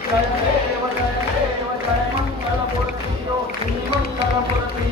જય દેવ જય દેવ જય મંગલ મૂર્તિઓ શ્રી મંગલ મૂર્તિ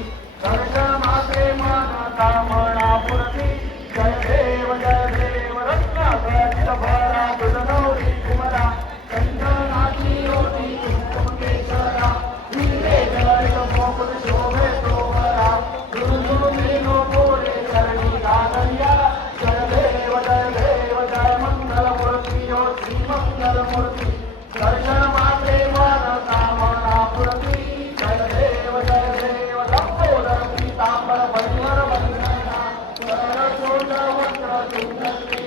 त्वमेव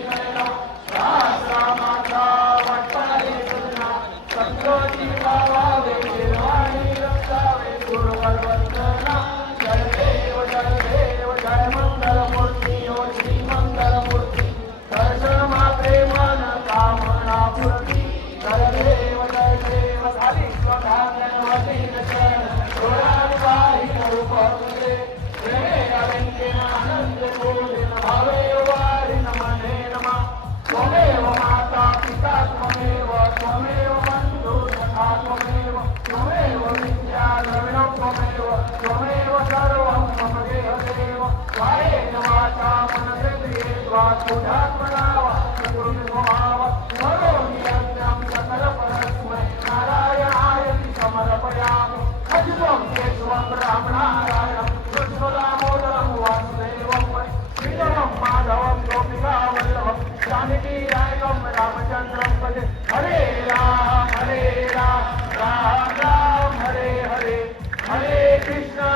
Krishna.